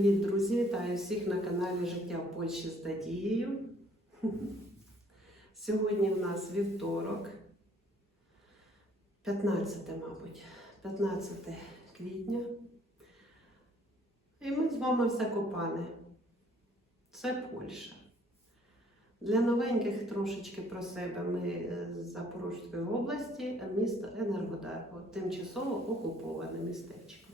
Привіт, друзі! Вітаю всіх на каналі Життя в Польщі з Надією. Сьогодні в нас вівторок, 15, мабуть, 15 квітня. І ми з вами в Закопане. Це Польща. Для новеньких трошечки про себе ми з Запорізької області, місто Енергодар, тимчасово окуповане містечко.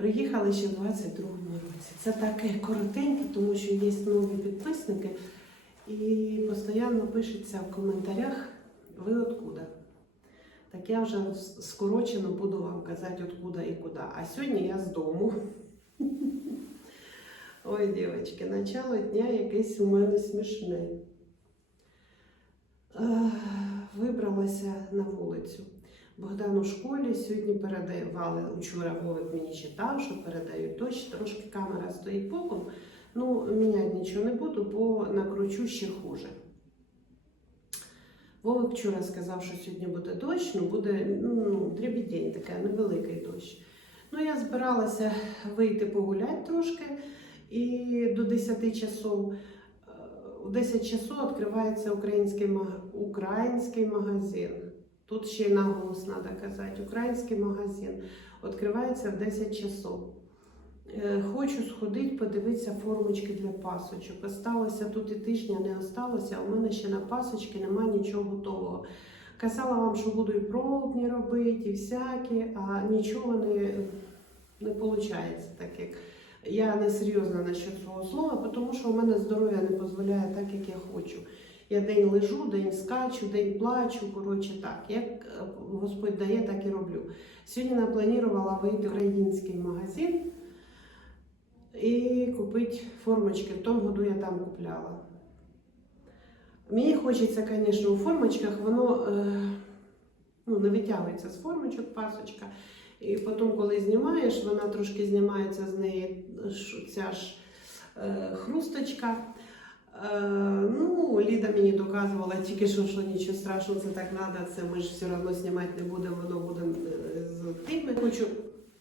Приїхали ще в 22-му році. Це таке коротеньке, тому що є нові підписники, і постійно пишеться в коментарях, ви откуда. Так я вже скорочено буду вам казати, откуда і куди. А сьогодні я з дому. Ой, дівчатки, начало дня якесь у мене смішне. Вибралася на вулицю. Богдан у школі сьогодні передавали. Учора Вовик мені читав, що передають дощ, трошки камера стоїть боком. Ну, міняти нічого не буду, бо накручу ще хуже. Вовик вчора сказав, що сьогодні буде дощ, ну буде ну, дрібідень, такий невеликий дощ. Ну, я збиралася вийти погуляти трошки і до 10 часов. е, В 10 часов відкривається український, український магазин. Тут ще й наголос треба казати. Український магазин відкривається в 10 часов. Е, Хочу сходити, подивитися формочки для пасочок. Осталося тут і тижня не осталося, а у мене ще на пасочки немає нічого готового. Казала вам, що буду і пробні робити, і всякі, а нічого не, не виходить так, як я не серйозна насчет свого слова, тому що у мене здоров'я не дозволяє так, як я хочу. Я день лежу, день скачу, день плачу. Коротше, так. Як е, Господь дає, так і роблю. Сьогодні напланувала вийти в український магазин і купити формочки. В тому году я там купляла. Мені хочеться, звісно, у формочках, воно е, ну, не витягується з формочок пасочка. І потім, коли знімаєш, вона трошки знімається з неї ця ж е, хрусточка. Е, ну, Ліда мені доказувала тільки що, що нічого страшного, це так треба, це ми ж все одно знімати не будемо, воно буде е, з тими. Хочу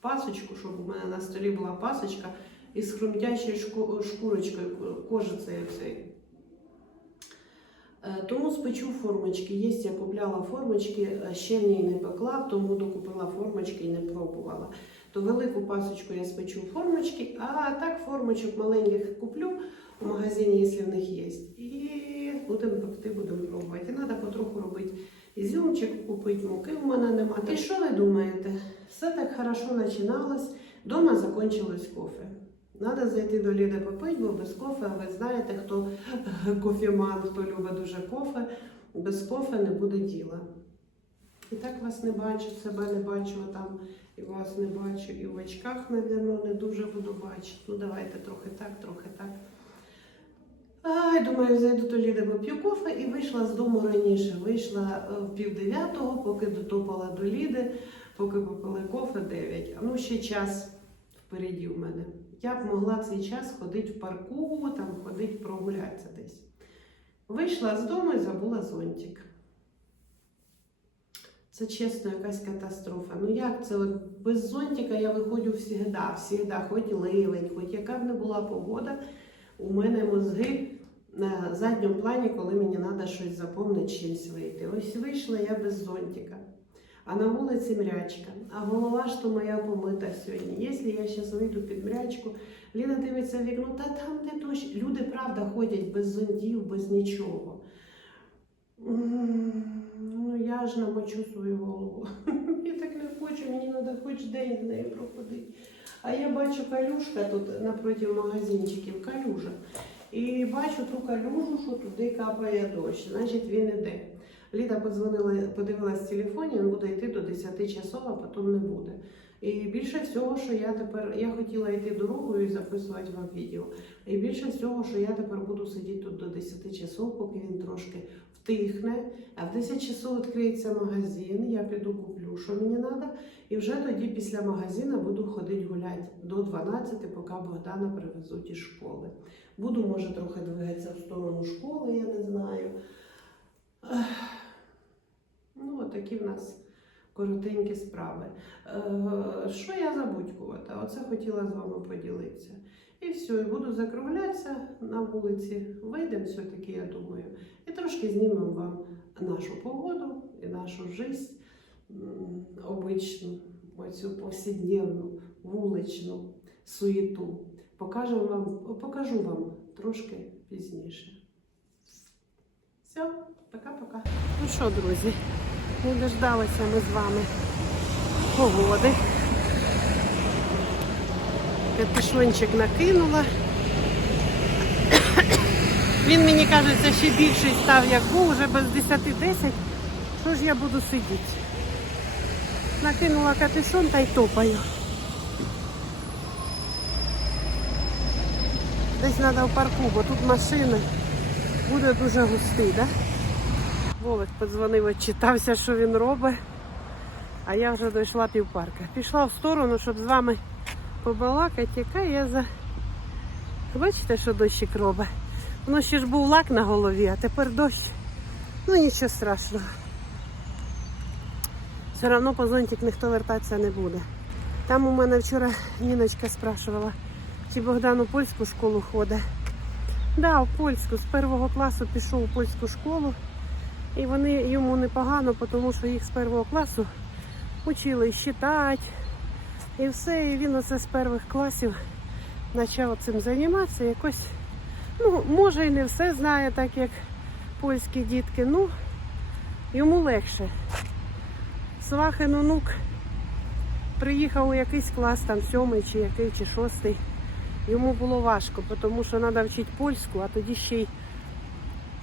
пасочку, щоб у мене на столі була пасочка із хрумтячою шкурочкою, кожицею цією. Е, Тому спечу формочки. Є, я купляла формочки, ще в ній не пекла, тому докупила формочки і не пробувала. То велику пасочку я спечу формочки, а так формочок маленьких куплю в магазині, якщо в них є. І будемо пекти, будемо пробувати. І треба потроху робити ізюмчик, купити муки в мене немає. І що ви думаєте? Все так хорошо починалось, дома закончилось кофе. Надо зайти до Ліди попити, бо без кофе, а ви знаєте, хто кофеман, хто любить дуже кофе, без кофе не буде діла. І так вас не бачу, себе не бачу, а там і вас не бачу, і в очках, мабуть, не дуже буду бачити. Ну, давайте трохи так, трохи так. Ай, думаю, зайду до Ліди, поп'ю кофе і вийшла з дому раніше. Вийшла е, в пів дев'ятого, поки дотопала до Ліди, поки попили кофе дев'ять. А ну ще час впереді в мене. Я б могла цей час ходити в парку, там ходити прогулятися десь. Вийшла з дому і забула зонтик. Це чесно, якась катастрофа. Ну як це? От без зонтика я виходжу всігда, всігда, хоч ливень, хоч яка б не була погода, у мене мозги на задньому плані, коли мені треба щось запомнити, чимось вийти. Ось вийшла я без зонтика. А на вулиці мрячка. А голова ж то моя помита сьогодні. Якщо я зараз вийду під мрячку, Ліна дивиться в вікно, та там де дощ. Люди, правда, ходять без зонтів, без нічого. Ну, я ж намочу свою голову. Я так не хочу, мені треба хоч день з нею проходити. А я бачу калюшка тут напроти магазинчиків, калюжа. І бачу ту калюжу, що туди капає дощ, значить він іде. Ліда подзвонила, подивилась в телефоні, він буде йти до 10 часов, а потім не буде. І більше всього, що я тепер, я хотіла йти дорогою і записувати вам відео. І більше всього, що я тепер буду сидіти тут до 10 часов, поки він трошки втихне. А в 10 часов відкриється магазин, я піду куплю, що мені треба. І вже тоді після магазину буду ходити гуляти до 12, поки Богдана привезуть із школи. Буду, може, трохи двигатися в сторону школи, я не знаю. Ну, от такі в нас коротенькі справи. Е, Що я забудькувата? Оце хотіла з вами поділитися. І все, і буду закруглятися на вулиці. Вийдемо все-таки, я думаю, і трошки знімемо вам нашу погоду і нашу життя обичну, оцю повсякденну, вуличну суєту. Покажу вам, покажу вам трошки пізніше. Все, пока-пока. Ну що, друзі, не дождалися ми з вами погоди. Капюшончик накинула. Він мені кажеться ще більший став, як був, вже без 10-10. Що ж я буду сидіти? Накинула капюшон та й топаю. Десь треба в парку, бо тут машини буде дуже густий, да? Вовик подзвонив, відчитався, що він робить. А я вже дійшла півпарка. Пішла в сторону, щоб з вами побалакати, яка я за. Бачите, що дощик робить? Воно ще ж був лак на голові, а тепер дощ. Ну нічого страшного. Все одно по зонтик ніхто вертатися не буде. Там у мене вчора Ніночка спрашувала, чи Богдан у польську школу ходить. Да, в польську. З першого класу пішов у польську школу. І вони йому непогано, тому що їх з першого класу учили читати і все. І він оце з перших класів почав цим займатися. Якось, ну, може і не все знає, так як польські дітки. Ну, йому легше. Свахин онук приїхав у якийсь клас, там сьомий чи який, чи шостий. Йому було важко, тому що треба вчити польську, а тоді ще й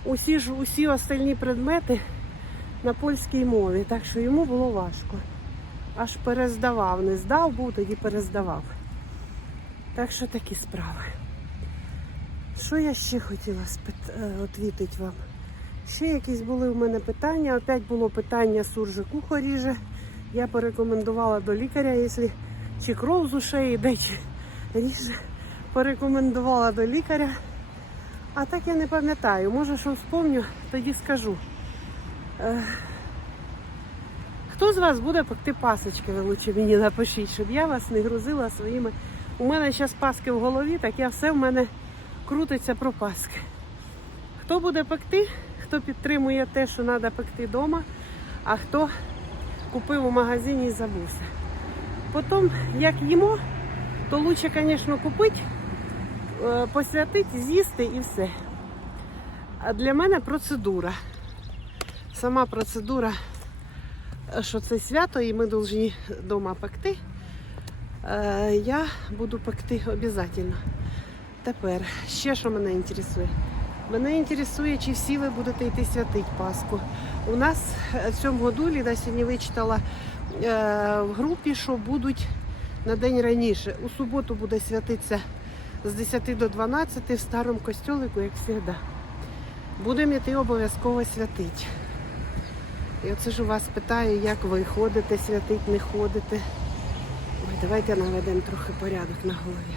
усі ж усі остальні предмети на польській мові. Так що йому було важко. Аж перездавав. Не здав, був, тоді перездавав. Так що такі справи. Що я ще хотіла спит... відповідати вам? Ще якісь були в мене питання. Опять було питання суржику хоріже. Я порекомендувала до лікаря, якщо чи кров з ушей йде, чи ріже. Порекомендувала до лікаря. А так я не пам'ятаю. Може, що вспомню, тоді скажу. Е, Хто з вас буде пекти пасочки, ви лучше мені напишіть, щоб я вас не грузила своїми. У мене зараз паски в голові, так я все в мене крутиться про паски. Хто буде пекти, хто підтримує те, що треба пекти вдома, а хто купив у магазині і забувся. Потім, як їмо, то краще, звісно, купити, посвятити, з'їсти і все. А для мене процедура. Сама процедура, е, що це свято і ми повинні вдома пекти. е, Я буду пекти обов'язково. Тепер ще що мене інтересує. Мене інтересує, чи всі ви будете йти святити Пасху. У нас е, в цьому году Ліда сьогодні вичитала е, в групі, що будуть на день раніше. У суботу буде святитися з 10 до 12 в старому костюлику, як завжди. Будемо йти обов'язково святити. І оце ж у вас питаю, як ви ходите святить, не ходите. Ой, давайте наведемо трохи порядок на голові.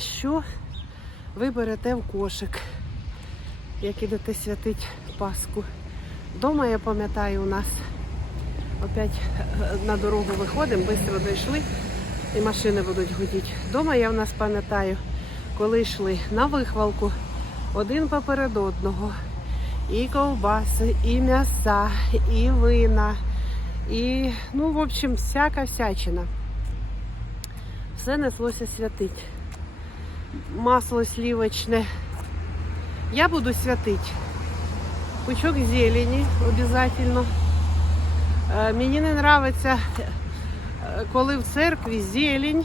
Що ви берете в кошик, як ідете святить Пасху? Дома, я пам'ятаю, у нас опять на дорогу виходимо, швидко дійшли і машини будуть гудіти. Дома я в нас пам'ятаю, коли йшли на вихвалку один поперед одного. І ковбаси, і м'яса, і вина, і, ну, в общем, всяка всячина. Все неслося святить. Масло сливочне. Я буду святить. Пучок зелені обов'язково. Е, Мені не подобається, коли в церкві зелень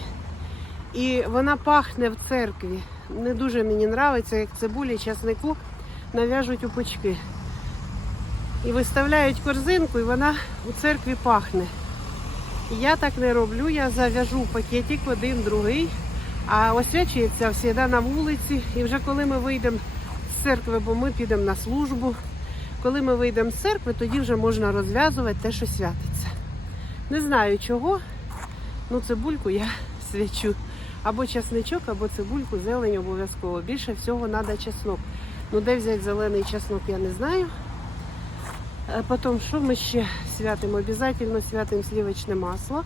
і вона пахне в церкві. Не дуже мені подобається, як цибулі, часнику нав'яжуть у пучки. І виставляють корзинку, і вона у церкві пахне. Я так не роблю, я зав'яжу пакетик один, другий, а освячується завжди на вулиці. І вже коли ми вийдемо з церкви, бо ми підемо на службу, коли ми вийдемо з церкви, тоді вже можна розв'язувати те, що святиться. Не знаю чого, ну цибульку я свячу. Або чесничок, або цибульку, зелень обов'язково. Більше всього треба чеснок. Ну, де взяти зелений чеснок, я не знаю. Е, Потім, що ми ще святимо? Обов'язково святимо сливочне масло.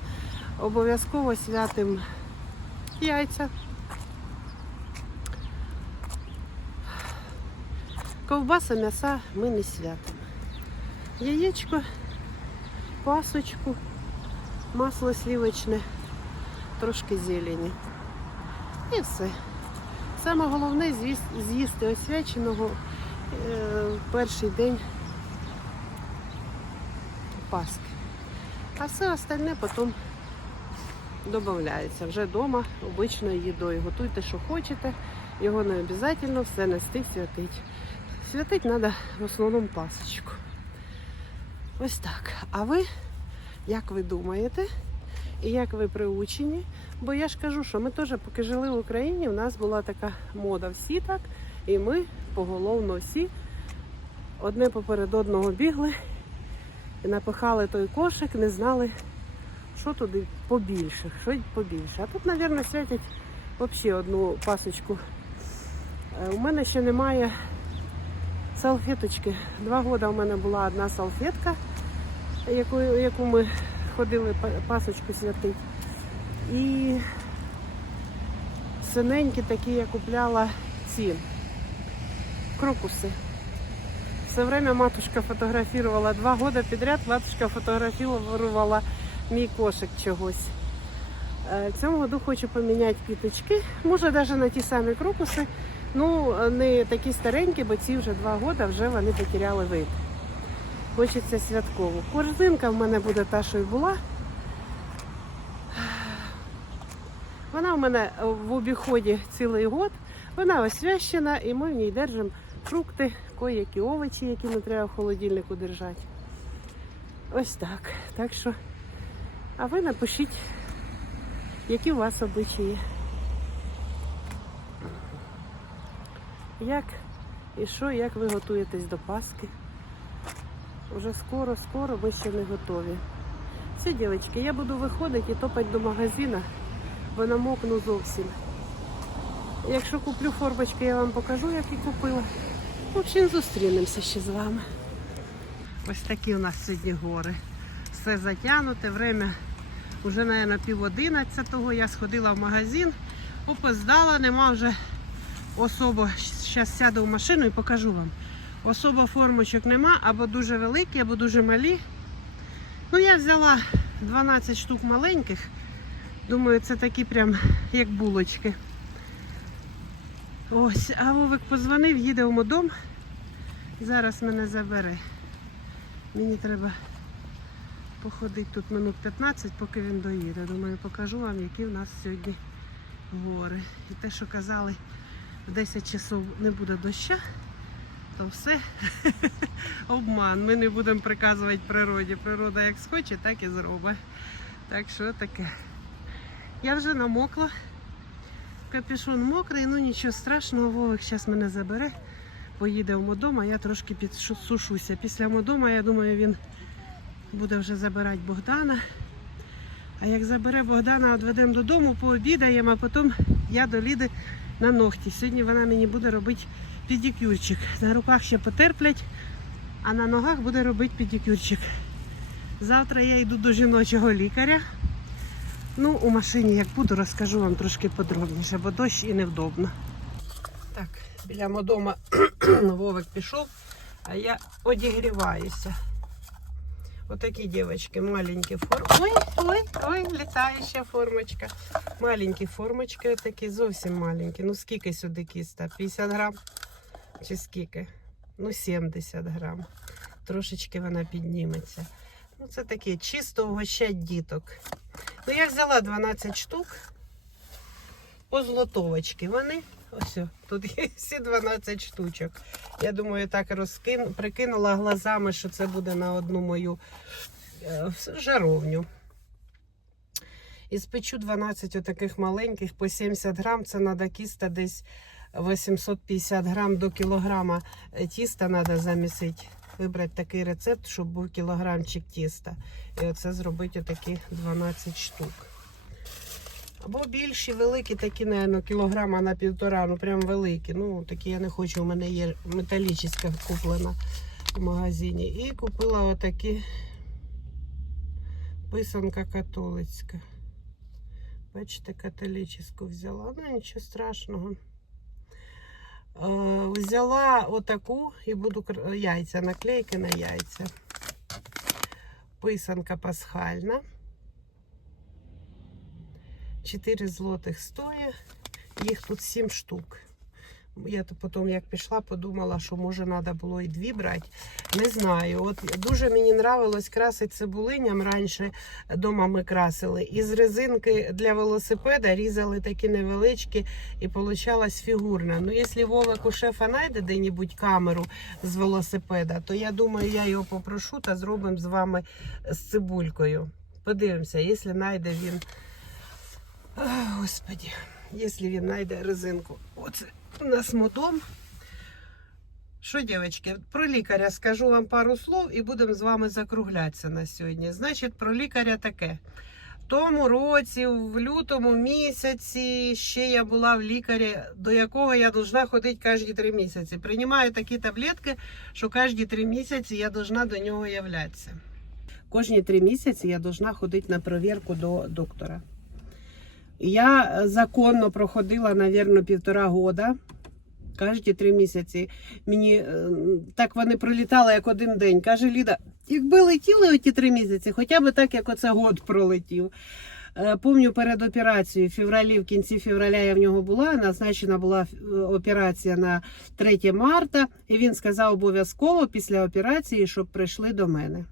Обов'язково святимо яйця. Ковбаса, м'яса ми не святимо. Яєчко, пасочку, масло сливочне, трошки зелені. І все. Саме головне з'їсти освяченого в перший день Пасхи. А все остальне потім додається вже вдома обичною їдою. Готуйте, що хочете, його не обов'язково все нести святить. Святить треба в основному пасочку. Ось так. А ви, як ви думаєте, і як ви приучені? Бо я ж кажу, що ми теж, поки жили в Україні, у нас була така мода всі так, і ми поголовно всі одне поперед одного бігли і напихали той кошик, не знали, що туди побільше, що побільше. А тут, мабуть, святять взагалі одну пасочку. Е, У мене ще немає салфеточки. Два роки у мене була одна салфетка, яку, яку ми ходили пасочку святить. І синенькі такі я купляла ці крокуси. Все время матушка фотографувала два роки підряд, матушка фотографувала мій кошик чогось. Е, Цьому году хочу поміняти квіточки, може навіть на ті самі крокуси. Ну, не такі старенькі, бо ці вже два роки вже вони потеряли вид. Хочеться святково. Корзинка в мене буде та, що й була. Вона в мене в обіході цілий год. Вона освящена і ми в ній держимо фрукти, кої-які овочі, які не треба в холодильнику держати. Ось так. Так що, а ви напишіть, які у вас обичаї. Як і що, як ви готуєтесь до Пасхи? Уже скоро, скоро ми ще не готові. Все, дівчатки, я буду виходити і топати до магазина, бо намокну зовсім. Якщо куплю формочки, я вам покажу, як і купила. В общем, зустрінемося ще з вами. Ось такі у нас сьогодні гори. Все затягнуте, время вже, мабуть, пів одинадцятого. Я сходила в магазин, опоздала, нема вже особо. Зараз сяду в машину і покажу вам. Особо формочок нема, або дуже великі, або дуже малі. Ну, я взяла 12 штук маленьких. Думаю, це такі прям як булочки. Ось, а Вовик позвонив, їде в модом. Зараз мене забере. Мені треба походити тут минут 15, поки він доїде. Думаю, покажу вам, які в нас сьогодні гори. І те, що казали, в 10 часов не буде доща, то все обман. Ми не будемо приказувати природі. Природа як схоче, так і зробить. Так що таке. Я вже намокла. Капюшон мокрий, ну нічого страшного, Вовик зараз мене забере, поїде в модом, а я трошки підсушуся. Після модома, я думаю, він буде вже забирати Богдана. А як забере Богдана, відведемо додому, пообідаємо, а потім я до Ліди на ногті. Сьогодні вона мені буде робити педикюрчик. На руках ще потерплять, а на ногах буде робити педикюрчик. Завтра я йду до жіночого лікаря. Ну, у машині як буду, розкажу вам трошки подробніше, бо дощ і невдобно. Так, біля модома Вовик пішов, а я одігріваюся. Отакі дівчатки, маленькі форми. Ой, ой, ой, літаюча формочка. Маленькі формочки, такі зовсім маленькі. Ну скільки сюди кіста? 50 грам? Чи скільки? Ну, 70 грам. Трошечки вона підніметься. Ну, це такі чисто угощать діток. Ну, я взяла 12 штук по злотовочки. Вони ось тут є всі 12 штучок. Я думаю, так розкину, прикинула глазами, що це буде на одну мою е, жаровню. І спечу 12 отаких маленьких по 70 грам. Це треба кіста десь 850 грам до кілограма е, тіста треба замісити. Вибрати такий рецепт, щоб був кілограмчик тіста. І оце зробити отакі 12 штук. Або більші, великі, такі, мабуть, кілограма на півтора, ну прям великі. Ну, такі я не хочу, у мене є металічна куплена. в магазині. І купила отакі писанка католицька. Бачите, католическу взяла. Ну, нічого страшного. Е, взяла отаку і буду яйця, наклейки на яйця. Писанка пасхальна. 4 злотих стоїть. Їх тут 7 штук. Я то потім, як пішла, подумала, що може треба було і дві брати. Не знаю. От дуже мені нравилось красити цибулиням. Раніше вдома ми красили. Із резинки для велосипеда різали такі невеличкі і получалась фігурна. Ну, якщо Вовик у шефа знайде де-небудь камеру з велосипеда, то я думаю, я його попрошу та зробимо з вами з цибулькою. Подивимося, якщо знайде він. Господі, якщо він знайде резинку. Оце у нас модом. Що, дівчатки, про лікаря скажу вам пару слов і будемо з вами закруглятися на сьогодні. Значить, про лікаря таке. В тому році, в лютому місяці, ще я була в лікарі, до якого я должна ходити кожні три місяці. Приймаю такі таблетки, що кожні три місяці я должна до нього являтися. Кожні три місяці я должна ходити на провірку до доктора. Я е, законно проходила, напевно, півтора года. Кожні три місяці. Мені е, так вони пролітали як один день. Каже Ліда, якби летіли оті три місяці, хоча б так, як оце год пролетів. Е, Помню перед операцією, в февралі, в кінці февраля я в нього була, назначена була операція на 3 марта, і він сказав обов'язково після операції, щоб прийшли до мене.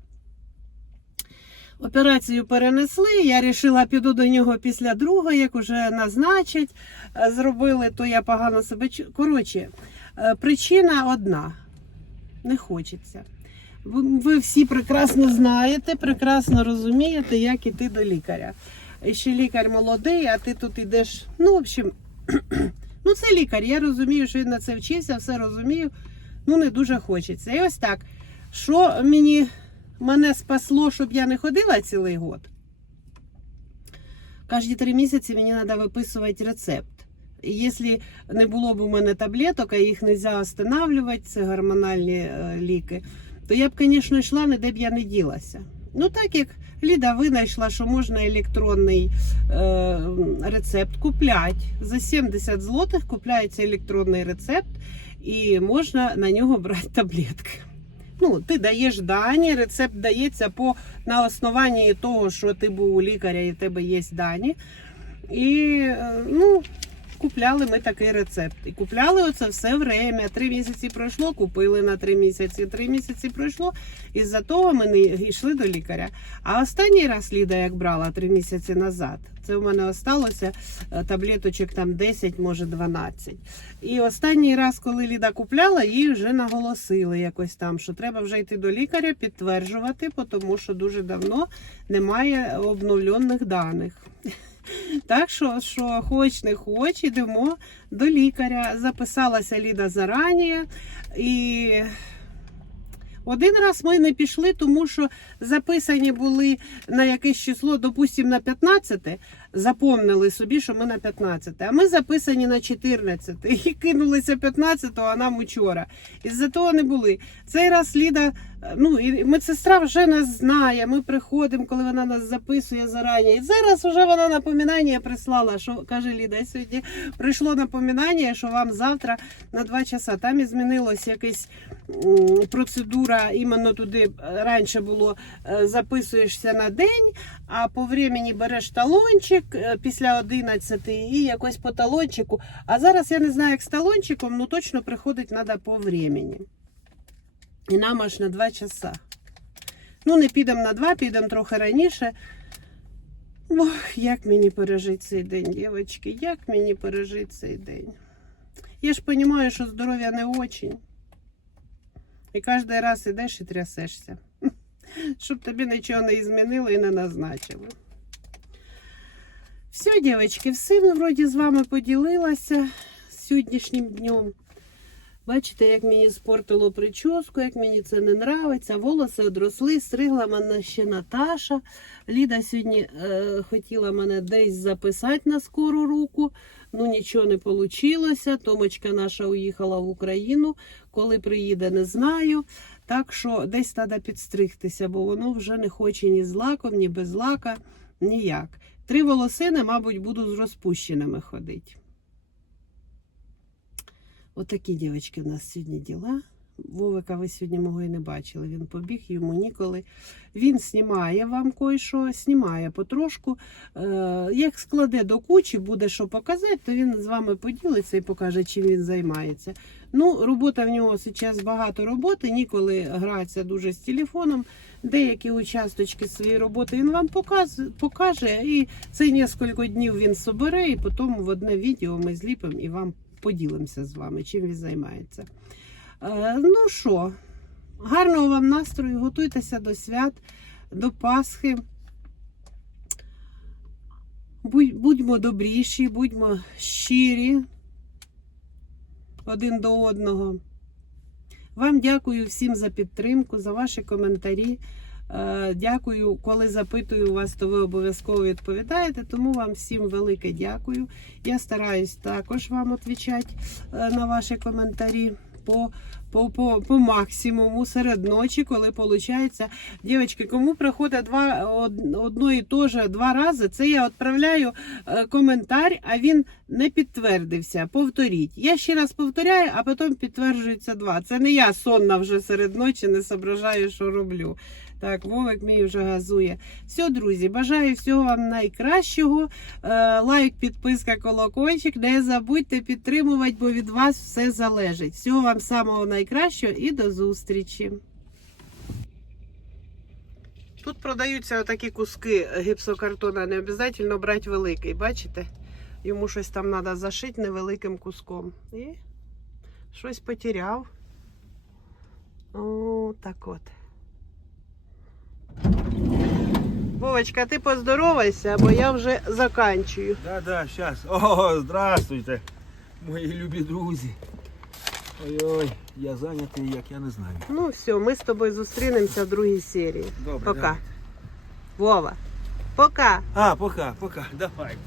Операцію перенесли. Я вирішила, піду до нього після другої, як уже назначать. е, Зробили, то я погано себе чу- Коротше, е, причина одна: не хочеться. Ви всі прекрасно знаєте, прекрасно розумієте, як іти до лікаря. Ще лікар молодий, а ти тут йдеш. Ну, в общем, ну це лікар. Я розумію, що він на це вчився, все розумію. Ну, не дуже хочеться. І ось так. Що мені мене спасло, щоб я не ходила цілий год. Кожні три місяці мені треба виписувати рецепт. І якщо не було б у мене таблеток, а їх не можна останавливати, це гормональні е, ліки, то я б, звісно, йшла, ніде б я не ділася. Ну, так як Ліда винайшла, що можна електронний е, рецепт купляти. За 70 злотих купляється електронний рецепт, і можна на нього брати таблетки. Ну, ти даєш дані, рецепт дається по на основанні того, що ти був у лікаря і в тебе є дані. І е, ну, купляли ми такий рецепт. І купляли оце все время. Три місяці пройшло, купили на три місяці. Три місяці пройшло. І з-за того ми не йшли до лікаря. А останній раз Ліда, як брала три місяці назад, це в мене осталося е, таблеточок там 10, може 12. І останній раз, коли Ліда купляла, їй вже наголосили якось там, що треба вже йти до лікаря, підтверджувати, тому що дуже давно немає обновлених даних. Так що, що хоч не хоч, йдемо до лікаря. Записалася Ліда зарані. І один раз ми не пішли, тому що записані були на якесь число, допустимо, на 15, запомнили собі, що ми на 15, а ми записані на 14 і кинулися 15, а нам учора. Із-за того не були. Цей раз Ліда, ну і медсестра вже нас знає. Ми приходимо, коли вона нас записує зарані. І зараз вже вона напоминання прислала, що каже Ліда, сьогодні прийшло напоминання, що вам завтра на 2 часа. Там і змінилось якась процедура. Іменно туди е, раніше було е, записуєшся на день, а по времени береш талончик після 11 і якось по талончику. А зараз я не знаю, як з талончиком, ну точно приходить треба по времени. І нам аж на 2 часа. Ну, не підемо на 2, підемо трохи раніше. Ох, як мені пережити цей день, дівчатки, як мені пережити цей день. Я ж розумію, що здоров'я не очень. І кожен раз ідеш і трясешся. Щоб тобі нічого не змінили і не назначили. Все, дівчатки, всім вроді з вами поділилася сьогоднішнім днем. Бачите, як мені спортило прическу, як мені це не нравиться. Волоси одросли, стригла мене ще Наташа. Ліда сьогодні е, хотіла мене десь записати на скору руку. Ну нічого не вийшло. Томочка наша уїхала в Україну. Коли приїде, не знаю. Так що десь треба підстригтися, бо воно вже не хоче ні з лаком, ні без лака, ніяк. Три волосини, мабуть, буду з розпущеними ходити. Отакі, дівчатки, у нас сьогодні діла. Вовика ви сьогодні мого і не бачили. Він побіг, йому ніколи. Він знімає вам кое-що, знімає потрошку. Е, як складе до кучі, буде що показати, то він з вами поділиться і покаже, чим він займається. Ну, робота в нього зараз багато роботи, ніколи грається дуже з телефоном. Деякі участочки своєї роботи він вам покаже, і це кілька днів він собере, і потім в одне відео ми зліпимо і вам поділимося з вами, чим він займається. Е, ну що, гарного вам настрою, готуйтеся до свят, до Пасхи. Будь, будьмо добріші, будьмо щирі один до одного. Вам дякую всім за підтримку, за ваші коментарі. Е, Дякую, коли запитую вас, то ви обов'язково відповідаєте. Тому вам всім велике дякую. Я стараюсь також вам відповідати е, на ваші коментарі по, по, по, по максимуму серед ночі, коли виходить. Дівчатки, кому приходить два, од- одно і те же два рази, це я відправляю е, коментар, а він не підтвердився. Повторіть. Я ще раз повторяю, а потім підтверджується два. Це не я сонна вже серед ночі, не соображаю, що роблю. Так, Вовик мій вже газує. Все, друзі, бажаю всього вам найкращого. Е, лайк, підписка, колокольчик. Не забудьте підтримувати, бо від вас все залежить. Всього вам самого найкращого і до зустрічі. Тут продаються отакі куски гіпсокартона. Не обов'язково брати великий. Бачите? Йому щось там треба зашити невеликим куском. І щось потеряв. О, так от. Вовочка, ти поздоровайся, бо я вже заканчую. Да, да, сейчас. О, здравствуйте, мої любі друзі. Ой-ой, я зайнятий, як я не знаю. Ну все, ми з тобою зустрінемося в другій серії. Добре, Пока. давайте. Вова. Пока. А, пока, пока, давайте.